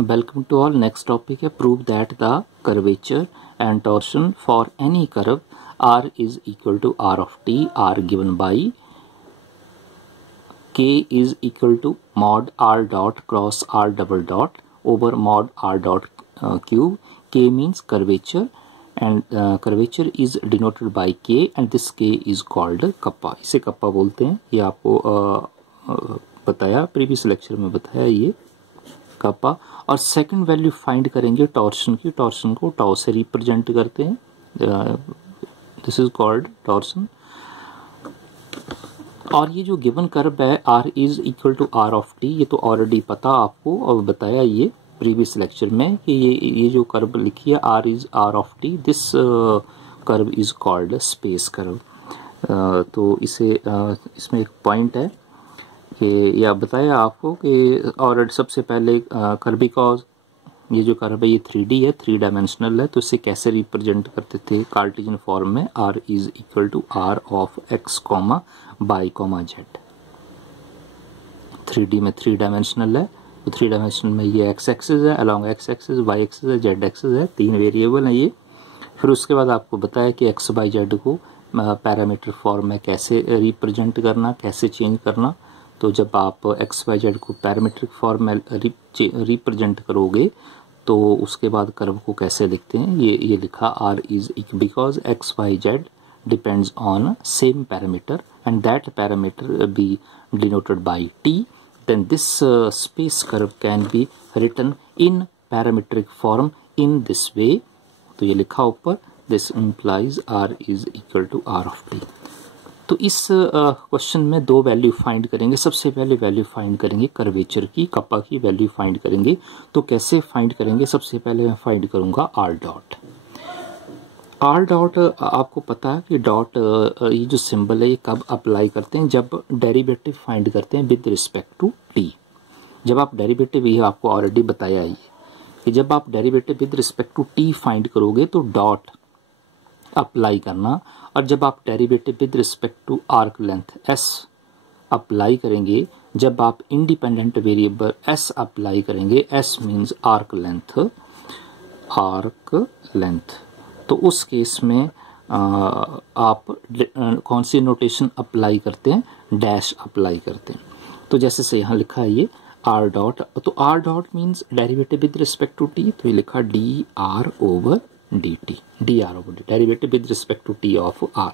Welcome to all. Next topic है prove that the curvature and torsion for any curve r is equal to r of t are given by k is equal to mod r dot cross r double dot over mod r dot cube. K means curvature and curvature is denoted by k and this k is called kappa. इसे kappa बोलते हैं. ये आपको बताया previous lecture में बताया ये kappa. और सेकंड वैल्यू फाइंड करेंगे टॉर्शन की. टॉर्शन को टाउ से रिप्रेजेंट करते हैं. This is called torsion. और ये जो गिवन कर्व है r is equal to r of t, ये तो ऑलरेडी पता आपको और बताया ये प्रीवियस लेक्चर में कि ये जो कर्व लिखी है r is r of t, this curve is called space curve. तो इसे इसमें एक पॉइंट है कि यह बताया आपको कि और सबसे पहले कर्व, बिकॉज ये जो कर्व है ये 3D है, 3 डायमेंशनल है, तो इसे कैसे रिप्रेजेंट करते थे कार्टेशियन फॉर्म में. r is equal to r of x comma y comma z. 3D में 3 डायमेंशनल है, तो 3 डायमेंशनल में ये x एक्सिस है, along x axis, y axis है, z एक्सिस है, 3 वेरिएबल है ये. फिर उसके बाद आपको बताया कि x बाई जेड को पैरामीटर फॉर्म में कैसे रिप्रेजेंट करना, कैसे चेंज करना. तो जब आप एक्स वाई जेड को पैरामीट्रिक फॉर्म में रिप्रेजेंट करोगे तो उसके बाद कर्व को कैसे लिखते हैं, ये लिखा R is because X Y Z depends on same parameter and that parameter be denoted by T, then this space curve can be written in parametric form in this way. तो ये लिखा ऊपर, this implies R is equal to R of T. तो इस question में दो value find करेंगे. सबसे पहले वैल्यू फाइंड करेंगे कर्वेचर की, कप्पा की वैल्यू फाइंड करेंगे. तो कैसे फाइंड करेंगे, सबसे पहले मैं फाइंड करूंगा आर डॉट. आर डॉट आपको पता है कि डॉट ये जो सिंबल है ये कब अप्लाई करते हैं, जब डेरिवेटिव फाइंड करते हैं विद रिस्पेक्ट टू टी. जब आप डेरिवेटिव, ये आपको ऑलरेडी बताया है कि जब आप derivative with respect to T find करोगे तो डॉट अप्लाई करना. और जब आप derivative with respect to arc length s apply करेंगे, जब आप इंडिपेंडेंट वेरिएबल s अप्लाई करेंगे, s मींस आर्क लेंथ, तो उस केस में आप कौन सी नोटेशन अप्लाई करते हैं, डैश अप्लाई करते हैं. तो जैसे से यहाँ लिखा है ये आर डॉट, तो are dot means derivative with respect to T, तो ये लिखा D R over dt, dr over dt, derivative with respect to t of r.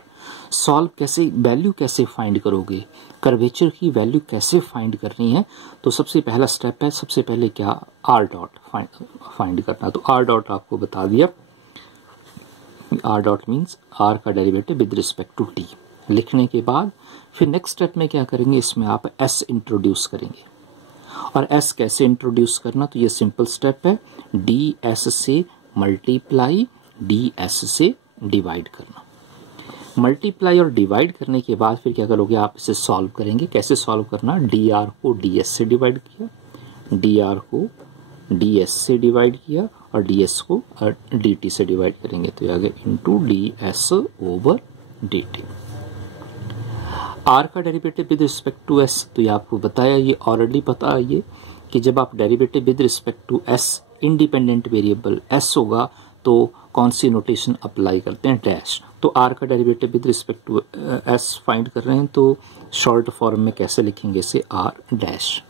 Solve कैसे, वैल्यू कैसे फाइंड करोगे, कर्वेचर की वैल्यू कैसे फाइंड करनी है. तो सबसे पहला स्टेप है, सबसे पहले क्या r डॉट फाइंड करना. तो r डॉट आपको बता दिया, r डॉट मीन्स r का derivative with respect to t. लिखने के बाद फिर नेक्स्ट स्टेप में क्या करेंगे, इसमें आप s इंट्रोड्यूस करेंगे. और s कैसे इंट्रोड्यूस करना, तो ये सिंपल स्टेप है, ds से मल्टीप्लाई, ds से डिवाइड करना. मल्टीप्लाई और डिवाइड करने के बाद फिर क्या करोगे, आप इसे सॉल्व करेंगे. कैसे सॉल्व करना, dr को ds से डिवाइड किया, dr को ds से डिवाइड किया और ds को dt से डिवाइड करेंगे, तो आगे into ds over dt. r का derivative with respect to s, तो ये आपको बताया, ये ऑलरेडी पता है ये कि जब आप derivative with respect to s independent variable s होगा तो कौन सी नोटेशन अप्लाई करते हैं, डैश. तो r का derivative with respect to s find कर रहे हैं, तो शॉर्ट फॉर्म में कैसे लिखेंगे इसे, r डैश.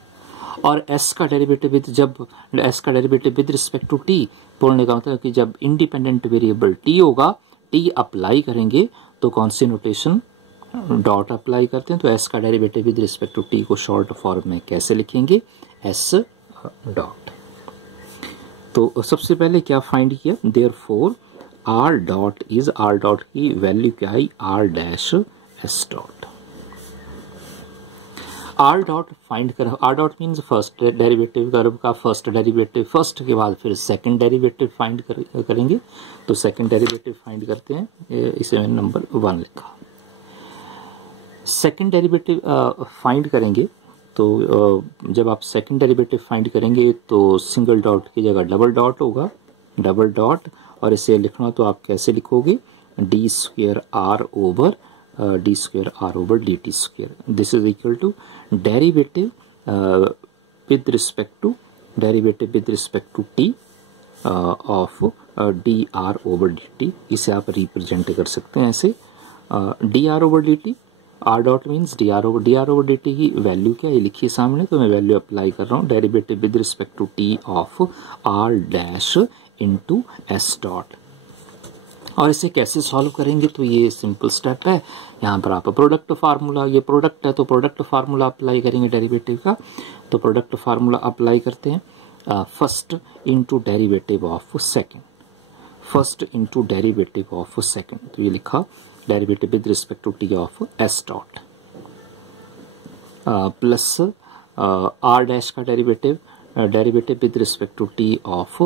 और s का डेरिवेटिव विद, जब s का derivative with respect to t बोलने का मतलब कि जब इंडिपेंडेंट वेरिएबल t होगा, t अप्लाई करेंगे तो कौन सी नोटेशन, डॉट अप्लाई करते हैं. तो s का derivative with respect to t को शॉर्ट फॉर्म में कैसे लिखेंगे, s डॉट. तो सबसे पहले क्या फाइंड किया, therefore r dot is, r dot की वैल्यू क्या आई, r dash s dot. r dot find कर, r dot means first derivative, curve का फर्स्ट डेरिवेटिव, फर्स्ट के बाद फिर सेकंड डेरिवेटिव फाइंड करेंगे. तो सेकंड डेरिवेटिव फाइंड करते हैं, इसे मैंने नंबर 1 लिखा. सेकंड डेरिवेटिव फाइंड करेंगे, तो जब आप सेकंड डेरिवेटिव फाइंड करेंगे तो सिंगल डॉट की जगह डबल डॉट होगा, डबल डॉट. और इसे लिखना तो आप कैसे लिखोगे, D square R over D T square. This is equal to derivative with respect to derivative with respect to T of D R over D T, इसे आप रिप्रेजेंट कर सकते हैं ऐसे D R over D T, R dot means D R over D T की value क्या है लिखिए सामने, तो मैं वैल्यू अप्लाई कर रहा हूँ, derivative with respect to T of R dash into S dot. और इसे कैसे सॉल्व करेंगे, तो ये सिंपल स्टेप है, यहाँ पर आप प्रोडक्ट फार्मूला, ये प्रोडक्ट है तो प्रोडक्ट फार्मूला अप्लाई करेंगे डेरिवेटिव का, तो प्रोडक्ट फार्मूला अप्लाई करते हैं, first into derivative of second, first into derivative of second, तो ये लिखा derivative with respect to T of S dot plus R dash का derivative, derivative with respect to T of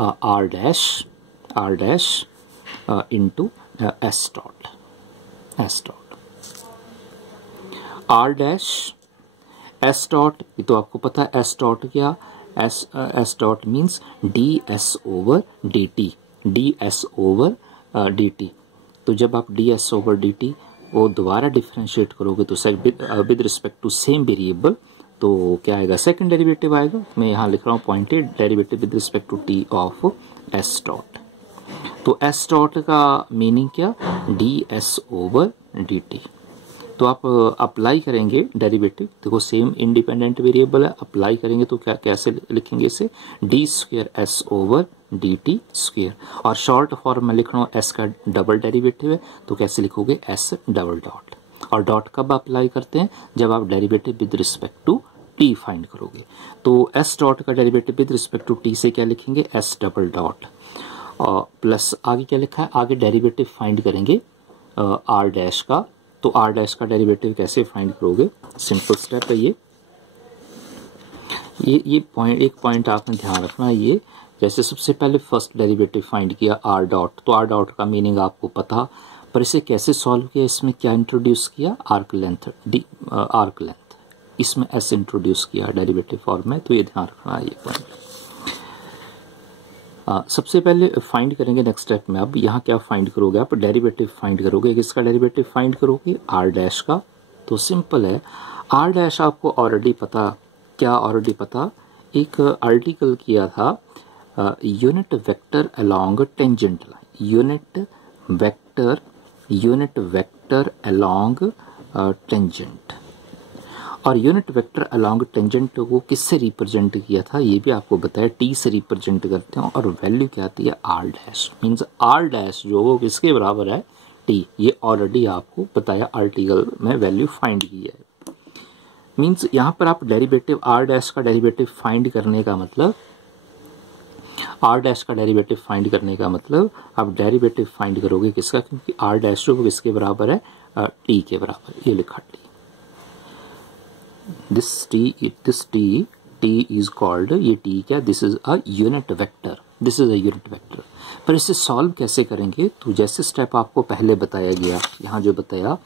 R dash into S dot, R dash S dot, ये तो आपको पता है S dot क्या, S dot means D S over D T, D S over D T, तो जब आप D S over D T वो दोबारा डिफ्रेंशिएट करोगे तो with respect to same variable, तो क्या आएगा, सेकंड डेरिवेटिव आएगा, मैं यहाँ लिख रहा हूँ pointed, derivative with respect to T of S dot, तो एस डॉट का मीनिंग क्या, D S over D T, तो आप अप्लाई करेंगे डेरिवेटिव, देखो सेम इंडिपेंडेंट वेरिएबल है, अप्लाई करेंगे तो क्या कैसे लिखेंगे इसे, D square S over D T square, और शॉर्ट फॉर्म में लिख रहा हूँ एस का डबल डेरिवेटिव है तो कैसे लिखोगे एस डबल डॉट, और डॉट कब अप्लाई करते हैं, जब आप derivative with respect to T find करोगे, तो एस डॉट का derivative with respect to T से क्या लिखेंगे, एस डबल डॉट, और प्लस आगे क्या लिखा है, आगे डेरिवेटिव फाइंड करेंगे आर डैश का, तो आर डैश का डेरिवेटिव कैसे फाइंड करोगे, सिंपल स्टेप है ये पॉइंट, एक पॉइंट आपने ध्यान रखना है, ये जैसे सबसे पहले फर्स्ट डेरिवेटिव फाइंड किया आर डॉट, तो आर डॉट का मीनिंग आपको पता, पर इसे कैसे सॉल्व किया, इसमें क्या इंट्रोड्यूस किया, आर्क लेंथ, आर्क लेंथ, इसमें एस इंट्रोड्यूस किया डेरिवेटिव फॉर्म में, तो ये ध्यान रखना है ये पॉइंट। सबसे पहले फाइंड करेंगे नेक्स्ट स्टेप में, अब यहाँ क्या फाइंड करोगे, आप डेरिवेटिव फाइंड करोगे, किसका डेरिवेटिव फाइंड करोगे, आर डैश का, तो सिंपल है, आर डैश आपको ऑलरेडी पता, क्या ऑलरेडी पता, एक आर्टिकल किया था unit vector along tangent line, unit vector along tangent, और यूनिट वेक्टर अलोंग टेंजेंट को किससे रिप्रेजेंट किया था, ये भी आपको बताया, टी से रिप्रेजेंट करते हैं, और वैल्यू क्या आती है, R dash, means R dash जो किसके बराबर है, टी, ये ऑलरेडी आपको बताया आर्टिकल में वैल्यू फाइंड की है, मीन्स यहाँ पर आप डेरिवेटिव आर डैश का डेरिवेटिव फाइंड करने का मतलब, आर डैश का डेरिवेटिव फाइंड करने का मतलब आप डेरिवेटिव फाइंड करोगे किसका, क्योंकि आर डैश जो किसके बराबर है, टी के बराबर, ये लिखा T, this T is called, ये टी क्या, this is a unit vector, this is a unit vector. पर इसे सॉल्व कैसे करेंगे, तो जैसे स्टेप आपको पहले बताया गया, यहाँ जो बताया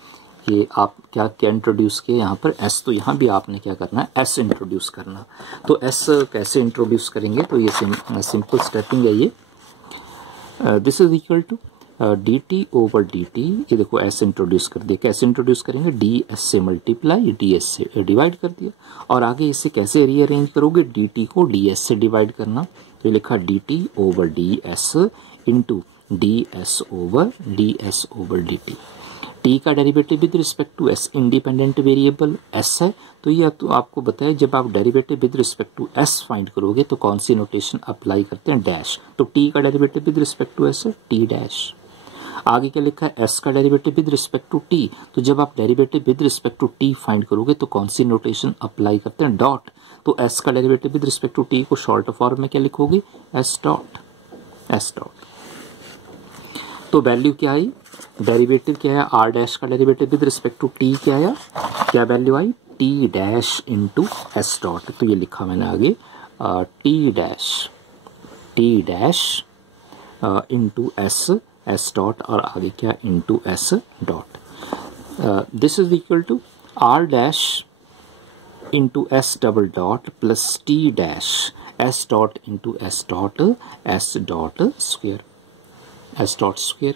कि आप क्या क्या इंट्रोड्यूस किए, यहाँ पर एस, तो यहाँ भी आपने क्या करना है, एस इंट्रोड्यूस करना, तो एस कैसे इंट्रोड्यूस करेंगे, तो ये सिंपल स्टेपिंग है ये, this is equal to D T over D T, ये देखो एस इंट्रोड्यूस कर दिया, कैसे इंट्रोड्यूस करेंगे, डी एस से मल्टीप्लाई, डी एस से डिवाइड कर दिया, और आगे इसे कैसे रीअरेंज करोगे, डी टी को डी एस से डिवाइड करना, तो ये लिखा D T over D S into D S over D T, T का derivative with respect to S, independent variable S है, तो ये तो आपको बताया, जब आप derivative with respect to S find करोगे तो कौन सी नोटेशन अप्लाई करते हैं, डैश, तो टी का derivative with respect to S है टी डैश, आगे क्या लिखा है, एस का derivative with respect to T, तो जब आप derivative with respect to T find करोगे तो कौन सी नोटेशन अप्लाई करते हैं, डॉट, तो एस का derivative with respect to T को शॉर्ट फॉर्म में क्या लिखोगे, एस डॉट, तो वैल्यू क्या आई, डेरिवेटिव क्या है, आर डैश का derivative with respect to T क्या आया, क्या वैल्यू आई, T dash into S dot, तो ये लिखा मैंने आगे T dash into S dot, और आगे क्या, into S dot, this is equal to R dash into S double dot plus T dash S dot into S dot square,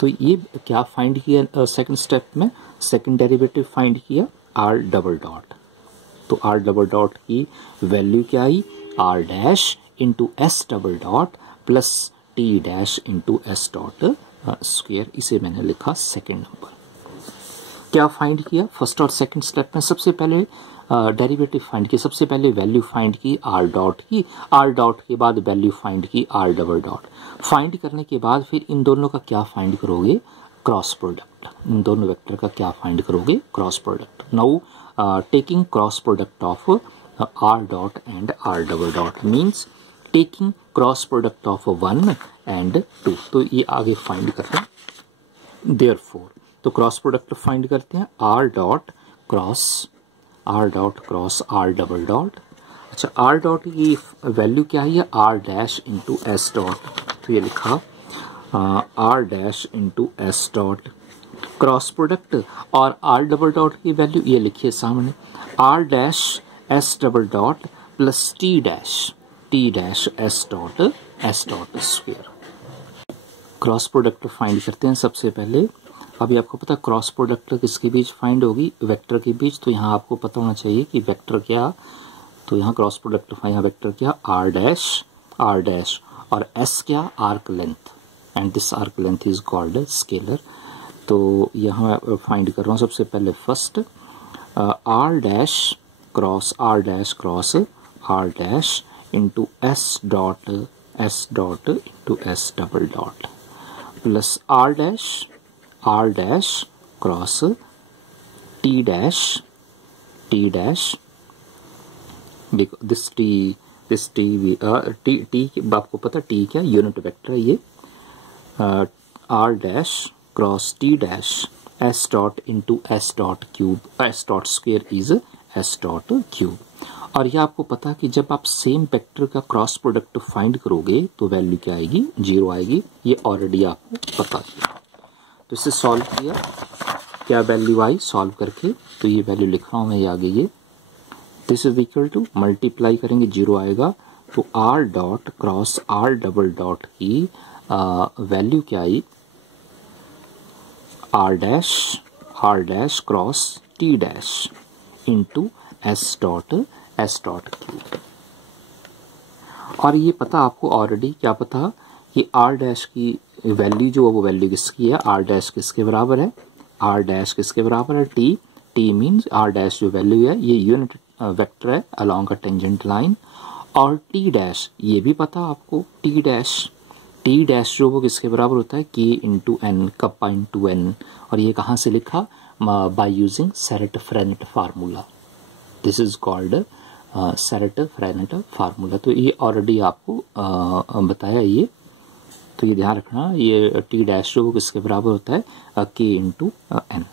तो ये क्या फाइंड किया सेकंड स्टेप में, सेकंड डेरिवेटिव फाइंड किया are double dot, तो R double dot की value क्या आई, are dash into S double dot plus T dash into S dot square. इसे मैंने लिखा सेकेंड नंबर। क्या फाइंड किया फर्स्ट और सेकंड स्टेप में? सबसे पहले डेरिवेटिव फाइंड की, सबसे पहले वैल्यू फाइंड की आर डॉट की, आर डॉट के बाद वैल्यू फाइंड की आर डबल डॉट। फाइंड करने के बाद फिर इन दोनों का क्या फाइंड करोगे? Cross product. इन दोनों वेक्टर का क्या फाइंड करोगे? Cross product. Now taking cross product of are dot and R double dot means taking cross product of 1 and 2। तो ये आगे फाइंड करते हैं। देयरफॉर तो क्रॉस प्रोडक्ट फाइंड करते हैं R dot cross are double dot. अच्छा आर डॉट की वैल्यू क्या है? R dash into S dot. तो ये लिखा R dash into S dot cross product और आर डबल डॉट की वैल्यू ये लिखिए सामने R dash S double dot plus T dash S dot square. Cross product find करते हैं सबसे पहले। अभी आपको पता क्रॉस प्रोडक्ट किसके बीच फाइंड होगी? वेक्टर के बीच। तो यहाँ आपको पता होना चाहिए कि वेक्टर क्या, तो यहाँ क्रॉस प्रोडक्ट यहाँ वेक्टर क्या? आर डैश और एस क्या? Arc length, and this arc length is called scalar. तो यहाँ फाइंड कर रहा हूँ सबसे पहले first R dash cross R dash into S dot into S double dot plus R dash cross T dash देखो दिस टी आपको पता टी क्या? यूनिट वेक्टर है ये। R dash cross T dash S dot into S dot cube, S dot square is s dot cube. और यह आपको पता कि जब आप सेम वेक्टर का क्रॉस प्रोडक्ट फाइंड करोगे तो वैल्यू क्या आएगी? 0 आएगी। ये ऑलरेडी आपको पता है। तो इसे सॉल्व किया, क्या वैल्यू आई सॉल्व करके? तो ये वैल्यू लिख रहा हूं मैं आगे ये this is equal to multiply करेंगे 0 आएगा। तो are dot cross are double dot की वैल्यू क्या आई? Are dash cross T dash into S dot cube. और ये पता आपको ऑलरेडी क्या पता कि आर डैश की वैल्यू जो है वो वैल्यू किसकी है? आर डैश किसके बराबर है? आर डैश किसके बराबर है? टी मीन्स आर डैश जो वैल्यू है ये यूनिट वेक्टर है अलोंग अ टेंजेंट लाइन। और टी डैश ये भी पता आपको टी डैश जो वो किसके बराबर होता है? K into n, kappa into n. और ये कहाँ से लिखा? By using Serret Frenet formula. This is called Serret Frenet formula. तो ये ऑलरेडी आपको बताया ये, तो ये ध्यान रखना ये टी डैश जो वो किसके बराबर होता है? K into N.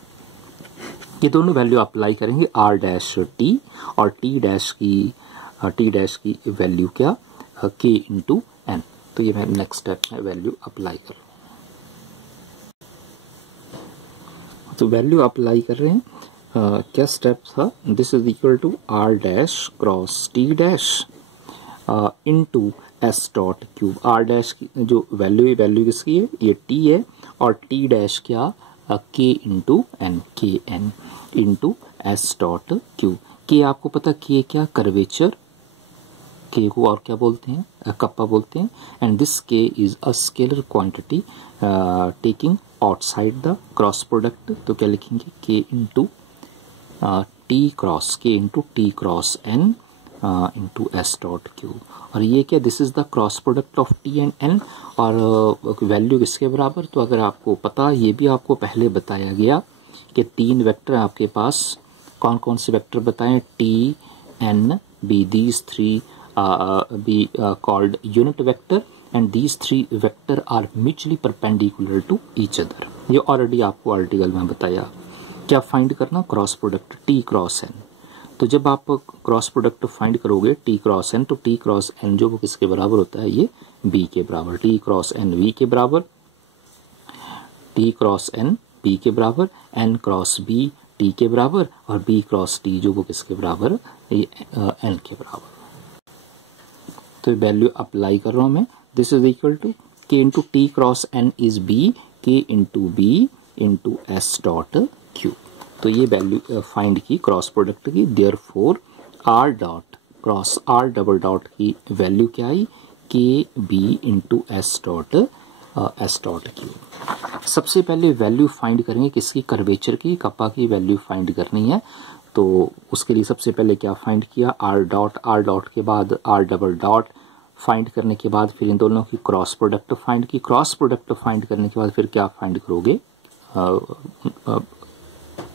ये दोनों वैल्यू अप्लाई करेंगे आर डैश टी और टी डैश की वैल्यू क्या? K into N. तो ये मैं नेक्स्ट स्टेप में वैल्यू अप्लाई कर रहा हूँ। तो वैल्यू अप्लाई कर रहे हैं। क्या स्टेप था? This is equal to R dash cross T dash into S dot cube. R dash की जो वैल्यू किसकी है? ये टी है। और टी डैश क्या? K into N, K N into S dot cube. K आपको पता के क्या? कर्वेचर। के को और क्या बोलते हैं? कप्पा बोलते हैं। And this K is a scalar quantity taking outside the cross product. तो क्या लिखेंगे? K into T cross N into S dot cube. और ये क्या? This is the cross product of T and N. और value किसके बराबर? तो अगर आपको पता, ये भी आपको पहले बताया गया कि 3 वेक्टर आपके पास। कौन कौन से वेक्टर बताएं? T N B, these 3 be called unit vector and these 3 vector are mutually perpendicular to each other। ये ऑलरेडी आपको आर्टिकल में बताया। क्या फाइंड करना? Cross product T cross N. तो जब आप क्रॉस प्रोडक्ट फाइंड करोगे टी क्रॉस एन, तो टी क्रॉस एन जो वो किसके बराबर होता है? ये बी के बराबर। टी क्रॉस एन वी के बराबर, टी क्रॉस एन बी के बराबर, एन क्रॉस बी टी के बराबर, और बी क्रॉस टी जो वो किसके बराबर? ये एन के बराबर। तो वैल्यू अप्लाई कर रहा हूं मैं। दिस इज इक्वल टू के into T cross n is b, k into b into S dot q. तो ये वैल्यू फाइंड की क्रॉस प्रोडक्ट की। Therefore r cross are double dot की वैल्यू क्या आई, k B into S dot q. सबसे पहले वैल्यू फाइंड करेंगे किसकी, कर्वेचर की, कप्पा की वैल्यू फाइंड करनी है। तो उसके लिए सबसे पहले क्या फाइंड किया, आर डॉट के बाद आर डबल डॉट फाइंड करने के बाद फिर इन दोनों की क्रॉस प्रोडक्ट फाइंड की, क्रॉस प्रोडक्ट फाइंड करने के बाद फिर क्या फाइंड करोगे,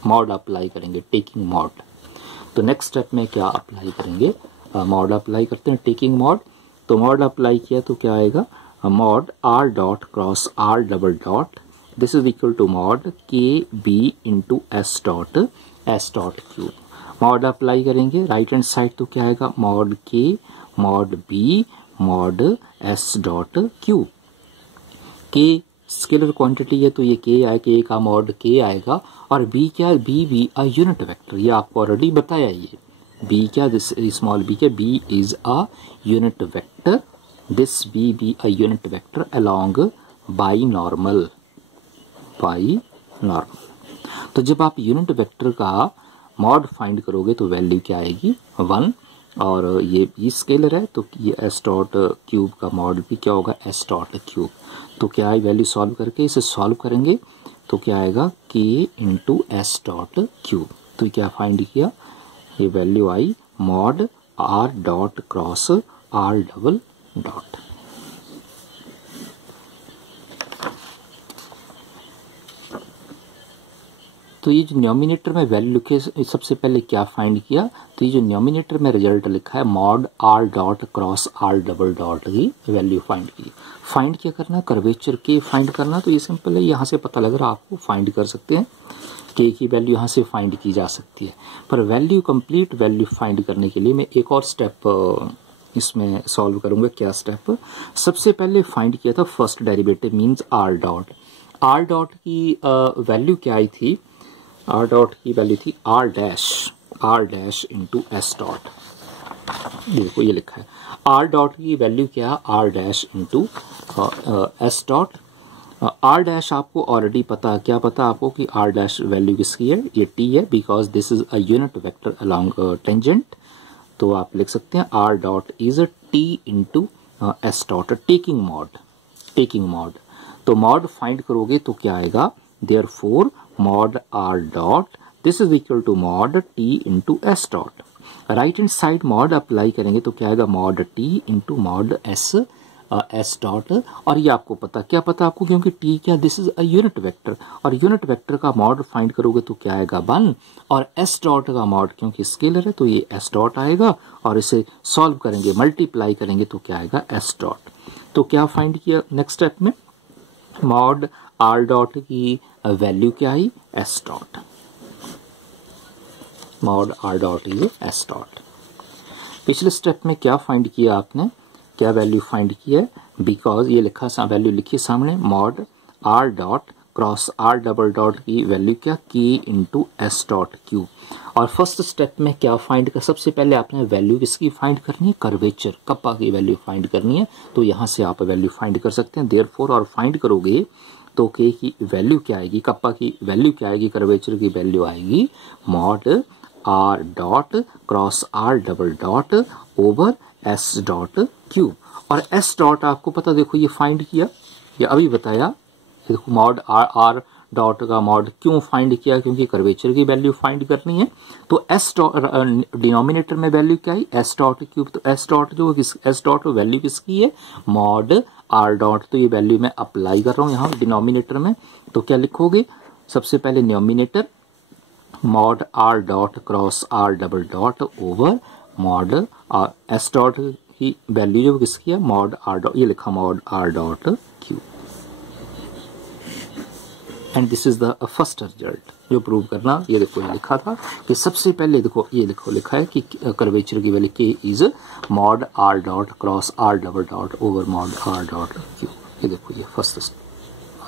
मॉड अप्लाई करेंगे, टेकिंग मॉड। तो नेक्स्ट स्टेप में क्या अप्लाई करेंगे, मॉड अप्लाई करते हैं, टेकिंग मॉड। तो मॉड अप्लाई किया तो क्या आएगा, mod are dot cross are double dot, this is equal to mod k B into S dot q. Mod apply करेंगे राइट हैंड साइड तो क्या आएगा, mod K mod B mod S dot cube. K scalar quantity है तो ये के आएगा, के का मॉड के आएगा, और बी क्या है, बी अ यूनिट वेक्टर, ये आपको ऑलरेडी बताया। ये बी क्या, दिस स्मॉल बी क्या, B is a unit vector, this B a unit vector along binormal. तो जब आप यूनिट वेक्टर का मॉड फाइंड करोगे तो वैल्यू क्या आएगी, 1, और ये बी स्केलर है तो ये एस डॉट क्यूब का मॉड भी क्या होगा, एस डॉट क्यूब। तो क्या है, वैल्यू सॉल्व करके इसे सॉल्व करेंगे तो क्या आएगा, के इंटू एस डॉट क्यूब। तो क्या फाइंड किया, ये वैल्यू आई mod are dot cross are double dot. तो ये जो न्यूमिनेटर में वैल्यू लिखे, सबसे पहले क्या फाइंड किया, तो ये जो न्यूमिनेटर में रिजल्ट लिखा है mod are dot cross are double dot की वैल्यू फाइंड की। फाइंड क्या करना, कर्वेचर के फाइंड करना। तो ये सिंपल है, यहाँ से पता लग रहा है आपको, फाइंड कर सकते हैं, के की वैल्यू यहाँ से फाइंड की जा सकती है। पर वैल्यू कंप्लीट वैल्यू फाइंड करने के लिए मैं एक और स्टेप इसमें सॉल्व करूंगा। क्या स्टेप, सबसे पहले फाइंड किया था first derivative means R dot. R dot की वैल्यू क्या आई थी, आर डॉट की वैल्यू थी R dash into S dot. देखो ये लिखा है आर डॉट की वैल्यू क्या, R dash into S dot. R dash आपको ऑलरेडी पता, क्या पता आपको कि आर डैश वैल्यू किसकी है, ये टी है, because this is a unit vector along tangent. तो आप लिख सकते हैं R dot is a T into S dot, taking mod. तो मॉड फाइंड करोगे तो क्या आएगा, therefore mod are dot this is equal to mod T into S dot. Right hand side mod apply करेंगे तो क्या आएगा, mod T into mod S dot. और ये आपको पता, क्या पता आपको, क्योंकि टी क्या, this is a unit vector, और यूनिट वेक्टर का मॉड फाइंड करोगे तो क्या आएगा 1, और एस डॉट का मॉड क्योंकि स्केलर है तो ये एस डॉट आएगा, और इसे सॉल्व करेंगे, मल्टीप्लाई करेंगे तो क्या आएगा, एस डॉट। तो क्या फाइंड किया नेक्स्ट स्टेप में, मॉड आर डॉट की वैल्यू क्या आई, s dot, mod are dot is s dot. पिछले स्टेप में क्या फाइंड किया आपने, क्या वैल्यू फाइंड की है, बिकॉज ये लिखा वैल्यू लिखी सामने, mod are dot cross are double dot की वैल्यू क्या, K into S dot cube. और फर्स्ट स्टेप में क्या फाइंड कर, सबसे पहले आपने वैल्यू किसकी फाइंड करनी है, कर्वेचर, कप्पा की वैल्यू फाइंड करनी है। तो यहां से आप वैल्यू फाइंड कर सकते हैं, देयरफॉर, और फाइंड करोगे तो के की वैल्यू क्या आएगी, कप्पा की वैल्यू क्या आएगी, कर्वेचर की वैल्यू आएगी mod are dot cross are double dot over S dot cube. और एस डॉट आपको पता, देखो ये फाइंड किया, ये अभी बताया, देखो मॉड आर डॉट का मॉड क्यों फाइंड किया, क्योंकि कर्वेचर की वैल्यू फाइंड करनी है। तो एस डॉट डिनोमिनेटर में वैल्यू क्या है, एस डॉट क्यूब। तो एस डॉट जो एस डॉट वैल्यू किसकी है, मॉड आर डॉट। तो ये वैल्यू मैं अप्लाई कर रहा हूँ यहाँ डिनोमिनेटर में। तो क्या लिखोगे, सबसे पहले denominator mod are dot cross are double dot over mod S dot की वैल्यू जो किसकी है, मॉड आर डॉट, ये लिखा mod are dot cube. And this is the first result जो प्रूव करना। ये देखो ये लिखा था कि सबसे पहले देखो ये देखो लिखा है कि कर्वेचर की value K is mod are dot cross are double dot over mod are dot cube. ये देखो ये फर्स्ट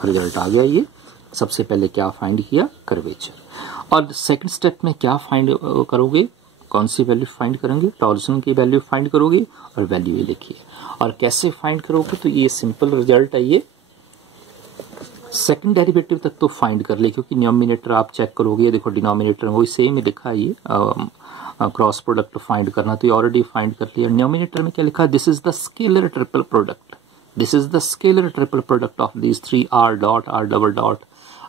रिजल्ट आ गया। ये सबसे पहले क्या फाइंड किया, कर्वेचर। और सेकंड स्टेप में क्या फाइंड करोगे, कौन सी वैल्यू फाइंड करेंगे, टॉर्सन की वैल्यू फाइंड करोगे, और वैल्यू ये लिखिए। और कैसे फाइंड करोगे, तो ये सिंपल रिजल्ट है, ये सेकंड डेरिवेटिव तक तो फाइंड कर ले, क्योंकि डिनोमिनेटर आप चेक करोगे, देखो डिनोमिनेटर वही सेम ही लिखा है, ये क्रॉस प्रोडक्ट फाइंड करना, तो ये ऑलरेडी फाइंड कर लिया। न्यूमिनेटर में क्या लिखा है, this is the scalar triple product, this is the scalar triple product of these three, R dot, are double dot,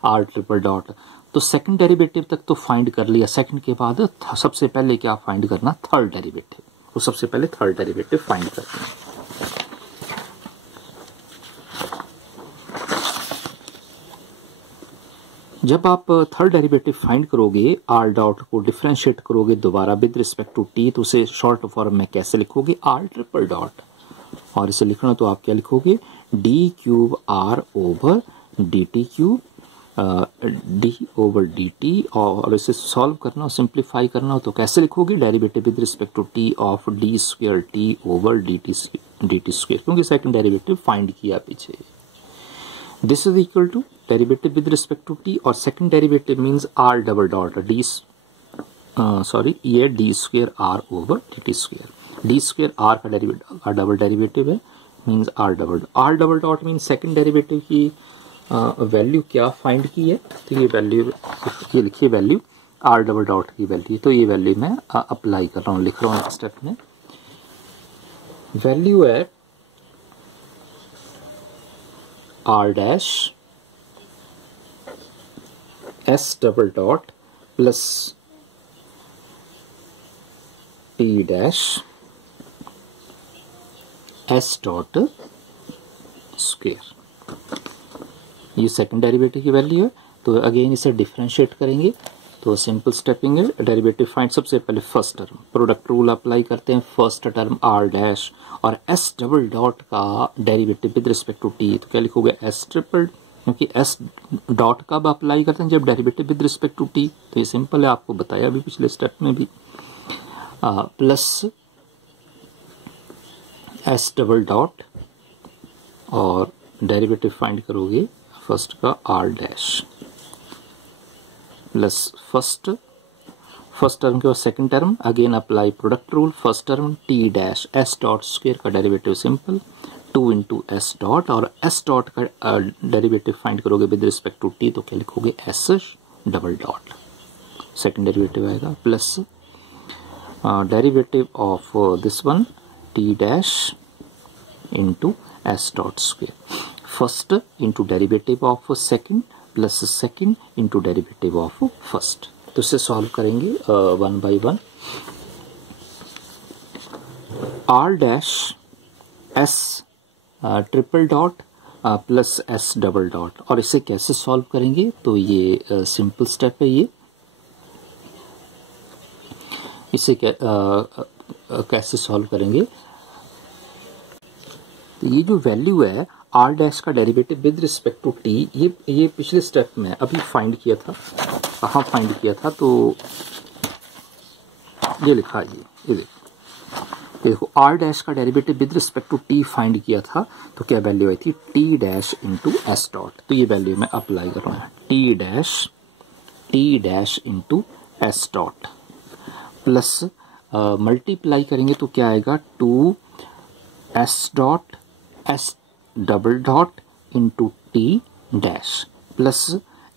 are triple dot. तो सेकंड डेरिवेटिव तक तो फाइंड कर लिया, सेकंड के बाद सबसे पहले क्या फाइंड करना, थर्ड डेरिवेटिव। तो सबसे पहले थर्ड डेरिवेटिव फाइंड करते हैं। जब आप थर्ड डेरिवेटिव फाइंड करोगे, आर डॉट को डिफरेंशिएट करोगे दोबारा विद रिस्पेक्ट टू टी, तो उसे शॉर्ट फॉर्म में कैसे लिखोगे, आर ट्रिपल डॉट। और इसे लिखना तो आप क्या लिखोगे, D cube R over D T cube, D over D T. और इसे सॉल्व करना और सिंप्लीफाई करना हो तो कैसे लिखोगे, derivative with respect to T of d square t over D t square, क्योंकि सेकंड डेरिवेटिव फाइंड किया पीछे। This is equal to derivative with respect to t, और second derivative means r double dot d, sorry ये d square r over D t square. D square r का derivative, r double derivative है, means r double dot means second derivative की value क्या find की है, तो ये value, ये लिखिए वैल्यू आर डबल डॉट की वैल्यू, तो ये वैल्यू मैं अप्लाई कर रहा हूँ, लिख रहा हूँ स्टेप में। वैल्यू है R dash S double dot plus T dash S dot square, ये सेकंड डेरिवेटिव की वैल्यू है। तो अगेन इसे डिफरेंशिएट करेंगे, तो सिंपल स्टेपिंग है, डेरिवेटिव फाइंड। सबसे पहले first term, product rule apply करते हैं, फर्स्ट टर्म आर डैश और एस डबल डॉट का derivative with respect to T, तो क्या लिखोगे, एस ट्रिपल, क्योंकि एस डॉट का अप्लाई करते हैं जब derivative with respect to T, तो ये सिंपल है, आपको बताया अभी पिछले स्टेप में भी, प्लस एस डबल डॉट और डेरिवेटिव फाइंड करोगे फर्स्ट का r dash plus first term के बाद second term, again apply product rule, first term t dash S dot square का derivative simple 2 into S dot, और S dot का derivative find करोगे with respect to T, तो क्या लिखोगे, S double dot, second derivative आएगा, plus derivative of this one t dash into S dot square, first into derivative of second plus second into derivative of first. तो इसे solve करेंगे one by one. R dash S triple dot plus S double dot, और इसे कैसे solve करेंगे, तो ये simple step है, ये इसे कैसे सॉल्व करेंगे, तो ये जो वैल्यू है आर डैश का derivative with respect to T, ये पिछले स्टेप में अभी फाइंड किया था, कहाँ फाइंड किया था, तो ये लिखा है, ये देखो आर डैश का derivative with respect to T find किया था, तो क्या वैल्यू आई थी, T dash into S dot, तो ये वैल्यू मैं अप्लाई कर रहा हूँ, T dash into S dot plus multiply करेंगे तो क्या आएगा, 2 S dot S double dot into T dash plus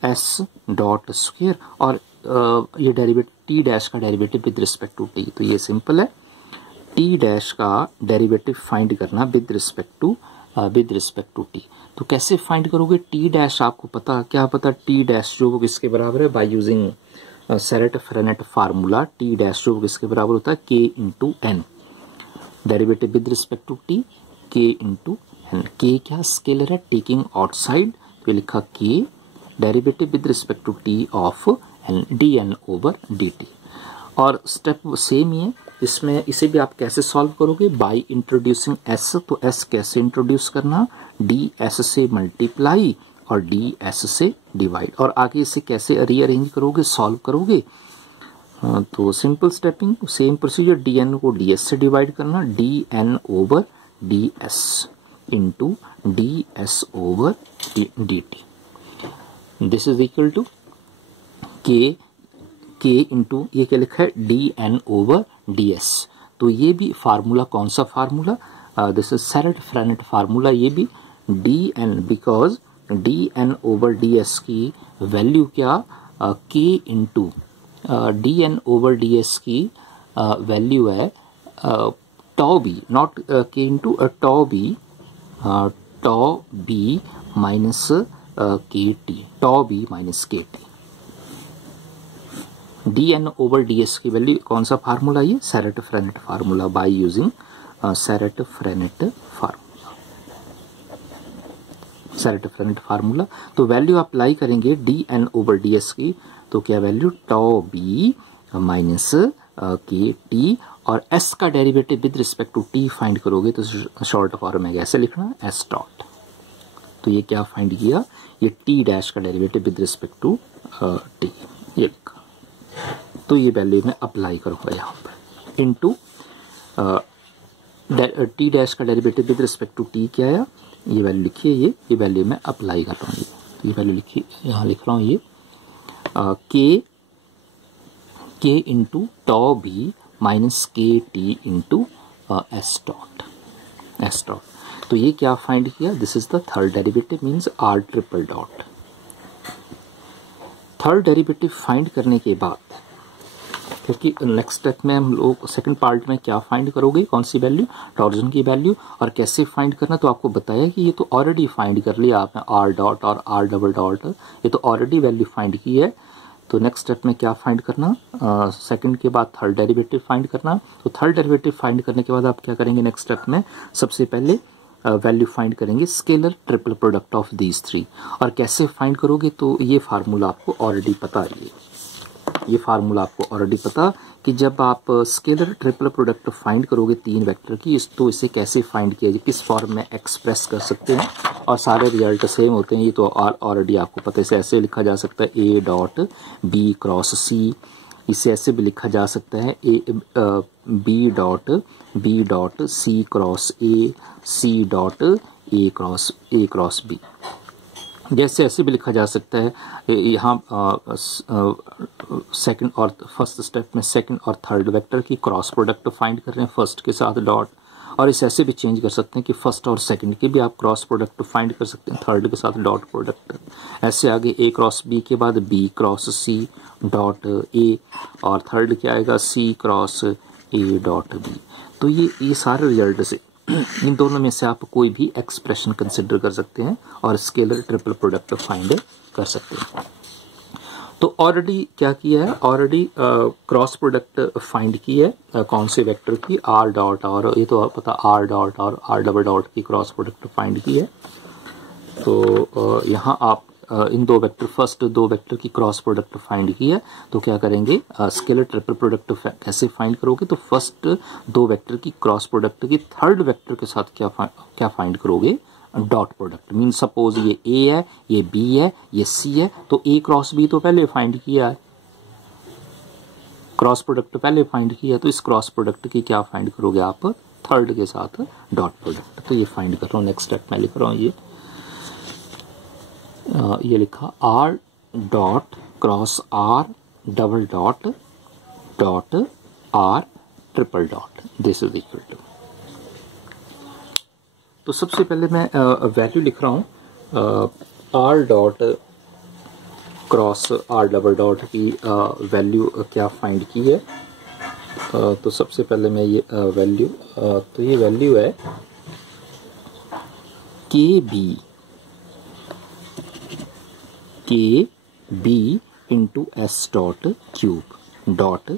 S dot square, और ये डेरिवेटिव टी डैश का derivative with respect to T, तो ये सिंपल है, टी डैश का डेरिवेटिव फाइंड करना विद रिस्पेक्ट टू टी। तो कैसे फाइंड करोगे, टी डैश आपको पता, क्या पता, टी डैश जो किसके बराबर है, by using Serret Frenet formula, t dash जो किसके बराबर होता है, k into n, derivative with respect to t k into N, k क्या स्केलर है, टेकिंग आउटसाइड, तो लिखा k, derivative with respect to T of n d N over D T. और स्टेप सेम ही है इसमें, इसे भी आप कैसे सॉल्व करोगे, बाय इंट्रोड्यूसिंग एस, तो एस कैसे इंट्रोड्यूस करना, डी एस से मल्टीप्लाई और डी एस से डिवाइड, और आगे इसे कैसे रीअरेंज करोगे, सॉल्व करोगे, तो simple stepping, same procedure, D N को डी एस से डिवाइड करना, D N over D S into D S over D T, this is equal to के इंटू, ये क्या लिखा है, D N over D S, तो ये भी फार्मूला, कौन सा formula, this is Serret Frenet formula, ये भी D N, because D N over D S की वैल्यू क्या, K into D N over D S की वैल्यू है tau B, not K into tau B minus K T, tau B minus K T. D N over D S की value कौन सा formula, ये Serret Frenet formula, by using Serret Frenet formula. तो value apply करेंगे D N over D S की, तो क्या value tau B minus K T, और एस का derivative with respect to T find करोगे तो शॉर्ट फॉर्म में ऐसे लिखना एस डॉट। तो ये क्या फाइंड किया, ये टी डैश का derivative with respect to T, ये लिखा। तो ये वैल्यू मैं अप्लाई करूंगा यहाँ पर इनटू टी डैश का derivative with respect to T क्या आया, ये वैल्यू लिखिए, ये वैल्यू मैं अप्लाई कर रहा हूँ। ये वैल्यू लिखिए, यहाँ लिख रहा हूँ ये के into tau B minus K T into S dot. तो ये क्या फाइंड किया, this is the third derivative means are triple dot. Third derivative find करने के बाद, क्योंकि नेक्स्ट स्टेप में हम लोग सेकंड पार्ट में क्या फाइंड करोगे, कौन सी वैल्यू, टॉर्जन की वैल्यू, और कैसे फाइंड करना, तो आपको बताया कि ये तो ऑलरेडी फाइंड कर लिया आपने, आर डॉट और आर डबल डॉट, ये तो ऑलरेडी वैल्यू फाइंड की है। तो नेक्स्ट स्टेप में क्या फाइंड करना, सेकंड के बाद थर्ड डेरिवेटिव फाइंड करना। तो थर्ड डेरिवेटिव फाइंड करने के बाद आप क्या करेंगे, नेक्स्ट स्टेप में सबसे पहले वैल्यू फाइंड करेंगे scalar triple product of these three. और कैसे फाइंड करोगे, तो ये फार्मूला आपको ऑलरेडी पता है, ये फार्मूला आपको ऑलरेडी पता कि जब आप स्केलर ट्रिपल प्रोडक्ट फाइंड करोगे तीन वेक्टर की, तो इसे कैसे फाइंड किया जाए, किस फॉर्म में एक्सप्रेस कर सकते हैं, और सारे रिजल्ट सेम होते हैं, ये तो ऑलरेडी आपको पता है। इसे ऐसे लिखा जा सकता है A dot B cross C, इसे ऐसे भी लिखा जा सकता है B dot C cross A, C dot A cross B, जैसे ऐसे भी लिखा जा सकता है। यहाँ सेकंड और फर्स्ट स्टेप में सेकंड और थर्ड वेक्टर की क्रॉस प्रोडक्ट फाइंड कर रहे हैं फर्स्ट के साथ डॉट, और इसे ऐसे भी चेंज कर सकते हैं कि फर्स्ट और सेकंड के भी आप क्रॉस प्रोडक्ट फाइंड कर सकते हैं थर्ड के साथ डॉट प्रोडक्ट। ऐसे आगे ए क्रॉस बी के बाद B cross C dot A, और थर्ड क्या आएगा C cross A dot B. तो ये सारे रिजल्ट से इन दोनों में से आप कोई भी एक्सप्रेशन कंसिडर कर सकते हैं और स्केलर ट्रिपल प्रोडक्ट फाइंड कर सकते हैं। तो ऑलरेडी क्या किया है, ऑलरेडी क्रॉस प्रोडक्ट फाइंड की है कौन से वेक्टर की, आर डॉट, और ये तो पता आर डॉट और आर डबल डॉट की क्रॉस प्रोडक्ट फाइंड की है। तो यहाँ आप इन दो वेक्टर, फर्स्ट दो वेक्टर की क्रॉस प्रोडक्ट फाइंड की है, तो क्या करेंगे, स्केलर ट्रिपल प्रोडक्ट कैसे फाइंड करोगे, तो फर्स्ट दो वेक्टर की क्रॉस प्रोडक्ट की थर्ड वेक्टर के साथ क्या फाइंड करोगे, डॉट प्रोडक्ट। मीन सपोज ये ए है, ये बी है, ये सी है, तो ए क्रॉस बी तो पहले फाइंड किया है, क्रॉस प्रोडक्ट पहले फाइंड किया, तो इस क्रॉस प्रोडक्ट की क्या फाइंड करोगे आप, थर्ड के साथ डॉट प्रोडक्ट। तो ये फाइंड कर रहा हूँ, नेक्स्ट स्टेप में लिख रहा हूँ, ये लिखा R dot cross are double dot dot are triple dot, this is equal to. तो सबसे पहले मैं वैल्यू लिख रहा हूँ R dot cross are double dot की वैल्यू क्या फाइंड की है। तो सबसे पहले मैं ये वैल्यू, तो ये वैल्यू है K B into S dot cube dot,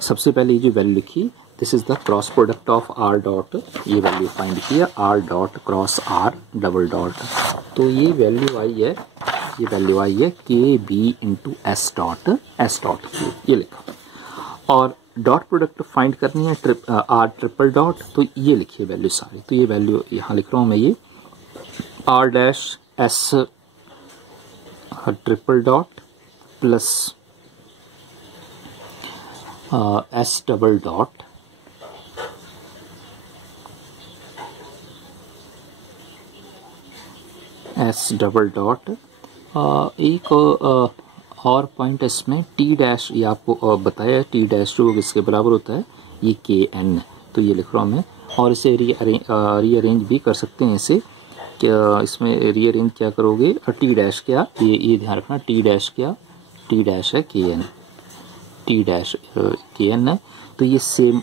सबसे पहले ये जो वैल्यू लिखी, this is the cross product of are dot, ये वैल्यू फाइंड किया R dot cross are double dot. तो ये वैल्यू आई है K B into S dot cube, ये लिखा। और डॉट प्रोडक्ट फाइंड करनी है आर ट्रिपल डॉट, तो ये लिखिए वैल्यू सारी। तो ये वैल्यू यहाँ लिख रहा हूँ मैं, ये R dash S triple dot plus S double dot एक और पॉइंट इसमें टी डैश, ये आपको बताया टी डैश जो किसके बराबर होता है, ये के एन, तो ये लिख रहा हूँ मैं। और इसे रीअरेंज भी कर सकते हैं, इसे क्या इसमें रीअरेंज क्या करोगे, टी डैश क्या, ये ध्यान रखना, टी डैश क्या, टी डैश है के एन, टी डैश के एन है, तो ये सेम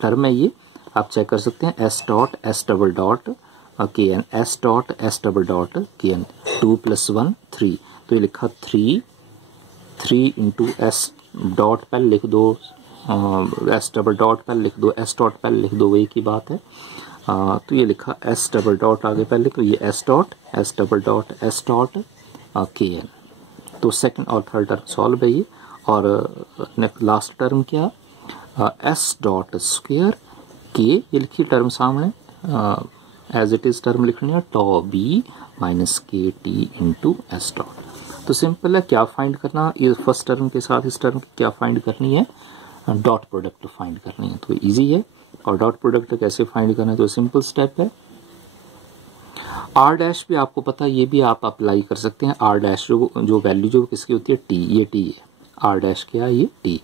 टर्म है, ये आप चेक कर सकते हैं, s dot S double dot k n, S dot S double dot k n, 2 + 1 3, तो ये लिखा 3 इंटू एस डॉट पहले लिख दो, एस डबल डॉट पहले लिख दो, एस डॉट पहले लिख दो, वही की बात है। तो ये लिखा एस डबल डॉट आगे पहले, तो ये S dot S double dot S dot k N, तो सेकंड और थर्ड टर्म सॉल्व है ये। और लास्ट टर्म क्या, एस डॉट स्क्वायर के, ये लिखी टर्म सामने, एज इट इज टर्म लिखनी है, tau B minus K T into S dot. तो सिंपल है, क्या फाइंड करना, ये फर्स्ट टर्म के साथ इस टर्म क्या फाइंड करनी है, डॉट प्रोडक्ट फाइंड करनी है, तो इजी है। और डॉट प्रोडक्ट कैसे फाइंड करना है, तो सिंपल स्टेप है। आर डैश भी आपको पता है, ये भी आप अप्लाई कर सकते हैं। आर डैश जो वैल्यू जो किसकी होती है, टी, ये टी है, आर डैश क्या है, ये टी।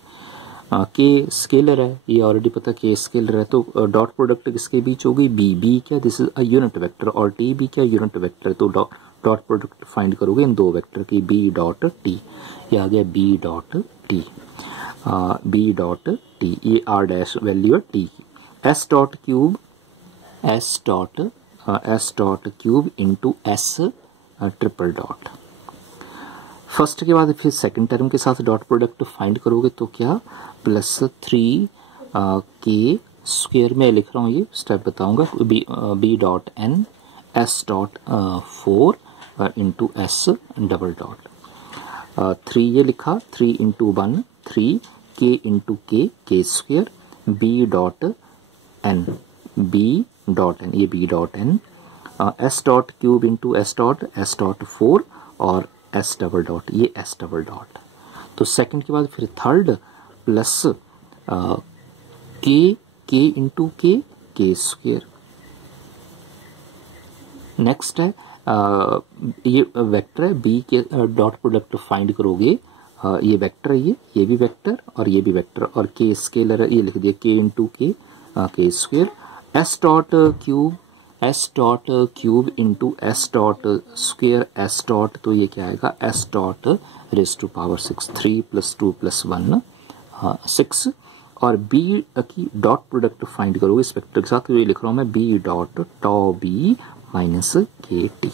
के स्केलर है, ये ऑलरेडी पता, के स्केलर है, तो डॉट प्रोडक्ट किसके बीच होगी, बी क्या, this is a unit vector, और टी भी क्या, यूनिट वेक्टर, तो डॉट प्रोडक्ट फाइंड करोगे इन दो वेक्टर की, बी डॉट टी, ये आ गया B dot T, B dot T, ये आर डैश वैल्यू है टी की। S dot cube, S dot cube into S triple dot, first के बाद फिर सेकंड टर्म के साथ डॉट प्रोडक्ट फाइंड करोगे तो क्या, प्लस 3 के स्क्वायर में लिख रहा हूँ, ये स्टेप बताऊंगा, B dot N S dot 4 into S double dot, 3 ये लिखा, 3 into 1 3, K into K square, B dot N, ये B dot N, S dot cube into S dot 4 और एस डबल डॉट, ये एस डबल डॉट। तो second के बाद फिर third plus K into K square. Next है ये vector है, बी के डॉट प्रोडक्ट फाइंड करोगे, ये वेक्टर है, ये भी वेक्टर और ये भी वेक्टर, और के स्केलर है, ये लिख दिया K into K square, S dot cube into S dot square S dot, तो ये क्या आएगा, S dot raise to power 6, 3 + 2 + 1 6, और बी की डॉट प्रोडक्ट फाइंड करोगे इस वेक्टर के साथ, तो ये लिख रहा हूं मैं, बी डॉट टॉ बी माइनस के टी।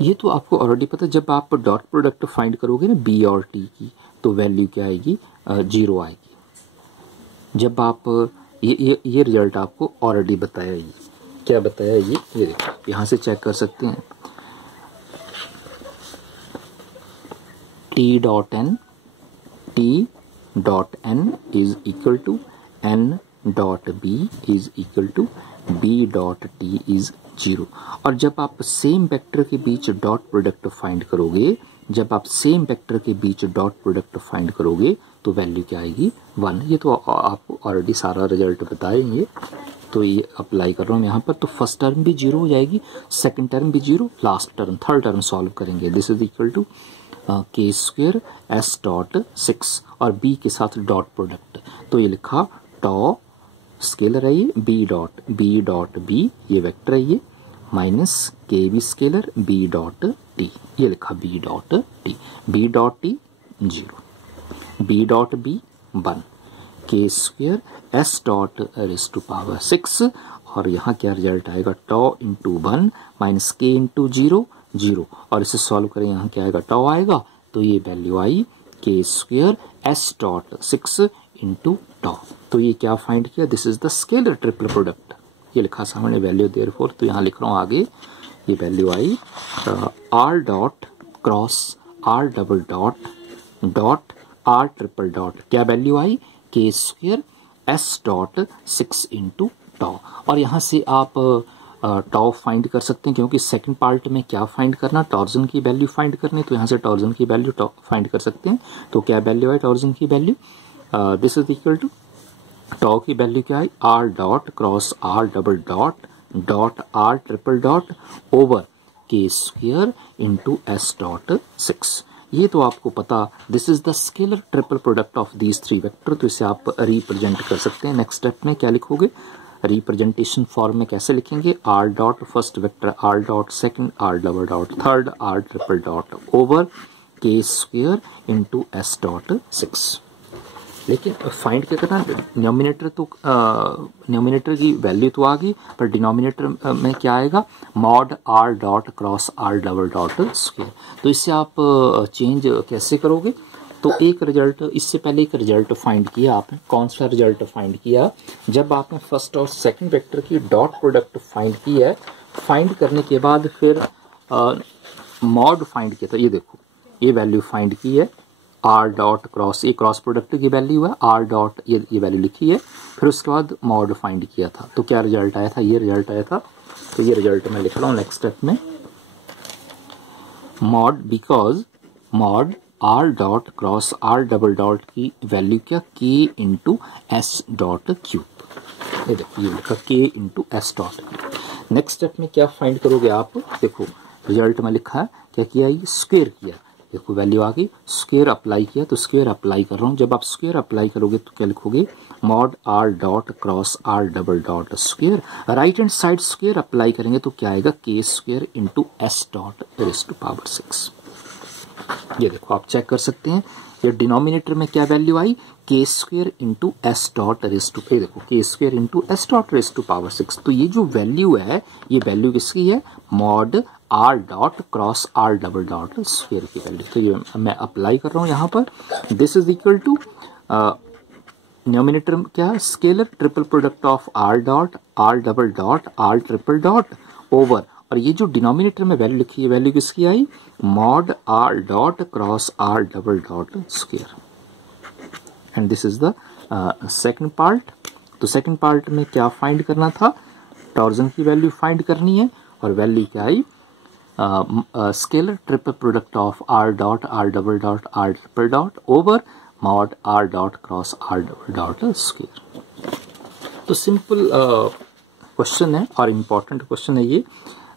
ये तो आपको ऑलरेडी पता है, जब आप डॉट प्रोडक्ट फाइंड करोगे ना बी और टी की, तो वैल्यू क्या आएगी, 0 आएगी। जब आप ये रिजल्ट आपको ऑलरेडी बताया, ये क्या बताया, ये देखो यहां से चेक कर सकते हैं, T dot N is equal to N dot B is equal to B dot T is 0। और जब आप सेम वेक्टर के बीच डॉट प्रोडक्ट फाइंड करोगे, तो वैल्यू क्या आएगी, 1। ये तो आपको ऑलरेडी सारा रिजल्ट बताएंगे, तो ये अप्लाई कर रहा हूँ यहाँ पर। तो फर्स्ट टर्म भी 0 हो जाएगी, सेकंड टर्म भी 0, last term third term solve करेंगे, दिस इज इक्वल टू के स्क्वायर एस डॉट 6 और बी के साथ डॉट प्रोडक्ट, तो ये लिखा टॉ स्केलर है, ये बी डॉट बी ये वेक्टर है, ये minus K B scalar B dot T, ये लिखा B dot T 0, B dot B 1, K square S dot raise to power 6, और यहाँ क्या रिजल्ट आएगा, tau into 1 minus K into 0 0, और इसे सॉल्व करें, यहाँ क्या आएगा, टॉ आएगा, तो ये वैल्यू आई K square S dot 6 into टॉ। तो ये क्या फाइंड किया, this is the scalar triple product, ये लिखा सामने वैल्यू देयरफॉर, तो यहाँ लिख रहा हूँ आगे, ये वैल्यू आई R dot cross are double dot are triple dot, क्या वैल्यू आई, K square S dot 6 into tau. और यहाँ से आप टॉ फाइंड कर सकते हैं, क्योंकि सेकंड पार्ट में क्या फाइंड करना, टॉर्जन की वैल्यू फाइंड करनी, तो यहाँ से टॉर्जन की वैल्यू फाइंड कर सकते हैं। तो क्या वैल्यू है टॉर्जन की वैल्यू, this is equal to tau की वैल्यू क्या है, are dot cross are double dot are triple dot over के स्क्वायर इंटू एस डॉट 6। ये तो आपको पता, this is the scalar triple product of these 3 vector, तो इसे आप रिप्रेजेंट कर सकते हैं। नेक्स्ट स्टेप में क्या लिखोगे, रिप्रेजेंटेशन फॉर्म में कैसे लिखेंगे, R dot first vector, R dot second, R double dot third, R triple dot over के स्क्वायर इंटू एस डॉट 6। लेकिन फाइंड क्या करना, न्यूमिनेटर की वैल्यू तो आ गई, पर डिनोमिनेटर में क्या आएगा, mod are dot cross are double dot square. तो इससे आप चेंज कैसे करोगे, तो एक रिजल्ट, इससे पहले एक रिजल्ट फाइंड किया आपने। कौन सा रिजल्ट फाइंड किया, जब आपने फर्स्ट और सेकंड वेक्टर की डॉट प्रोडक्ट फाइंड की है, फाइंड करने के बाद फिर मॉड फाइंड किया था। ये देखो, ये वैल्यू फाइंड की है, आर डॉट क्रॉस, ये क्रॉस प्रोडक्ट की वैल्यू है, आर डॉट ये वैल्यू लिखी है, फिर उसके बाद मॉड फाइंड किया था। तो क्या रिजल्ट आया था, ये रिजल्ट आया था। तो ये रिजल्ट मैं लिख रहा हूँ नेक्स्ट स्टेप में, mod, because mod are dot cross are double dot की वैल्यू क्या, K into S dot cube. ये देखो, ये लिखा के into S dot cube. Next step में क्या फाइंड करोगे आप, देखो रिजल्ट में लिखा है, क्या किया, ये स्क्वायर किया। देखो वैल्यू आ गई, स्क्वायर अप्लाई किया, तो स्क्वायर अप्लाई कर रहा हूँ। जब आप स्क्वायर अप्लाई करोगे तो क्या लिखोगे, mod are dot cross are double dot square. Right hand side square apply करेंगे तो क्या आएगा, K square into S dot raise to power 6। ये देखो आप चेक कर सकते हैं, ये डिनोमिनेटर में क्या वैल्यू आई, K square into S dot raise to, ये देखो K square into S dot raise to power 6। तो ये जो वैल्यू है, ये वैल्यू किसकी है, mod are dot cross are double dot square की वैल्यू। तो ये मैं अप्लाई कर रहा हूँ यहाँ पर, this is equal to numerator क्या, scalar triple product of are dot are double dot are triple dot over, और ये जो डिनोमिनेटर में वैल्यू लिखी है, वैल्यू किसकी आई, mod are dot cross are double dot square. And this is the second part. तो सेकंड पार्ट में क्या फाइंड करना था, टॉर्जन की वैल्यू फाइंड करनी है, और वैल्यू क्या आई, scalar triple product of are dot are double dot are triple dot over mod are dot cross are double dot square. तो सिंपल क्वेश्चन है और इम्पॉर्टेंट क्वेश्चन है ये,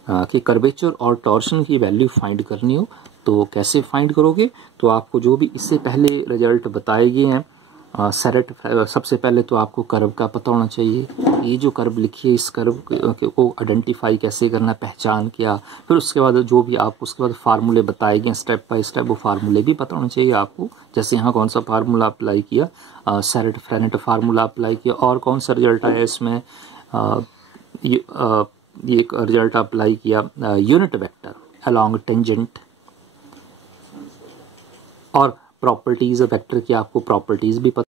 कि कर्वेचर और टॉर्शन की वैल्यू फाइंड करनी हो तो कैसे फाइंड करोगे। तो आपको जो भी इससे पहले रिजल्ट बताए गए हैं, सेरेट, सबसे पहले तो आपको कर्व का पता होना चाहिए, ये जो कर्व लिखी है, इस कर्व को आइडेंटिफाई कैसे करना, पहचान क्या, फिर उसके बाद जो भी आप उसके बाद फार्मूले बताए गए स्टेप बाय स्टेप, वो फार्मूले भी पता होना चाहिए आपको। जैसे यहाँ कौन सा फार्मूला अप्लाई किया, सेरेट फ्रेनेट फार्मूला अप्लाई किया, और कौन सा रिजल्ट आया इसमें, ये एक रिजल्ट अप्लाई किया यूनिट वेक्टर अलोंग टेंजेंट, और प्रॉपर्टीज वेक्टर की आपको प्रॉपर्टीज भी पता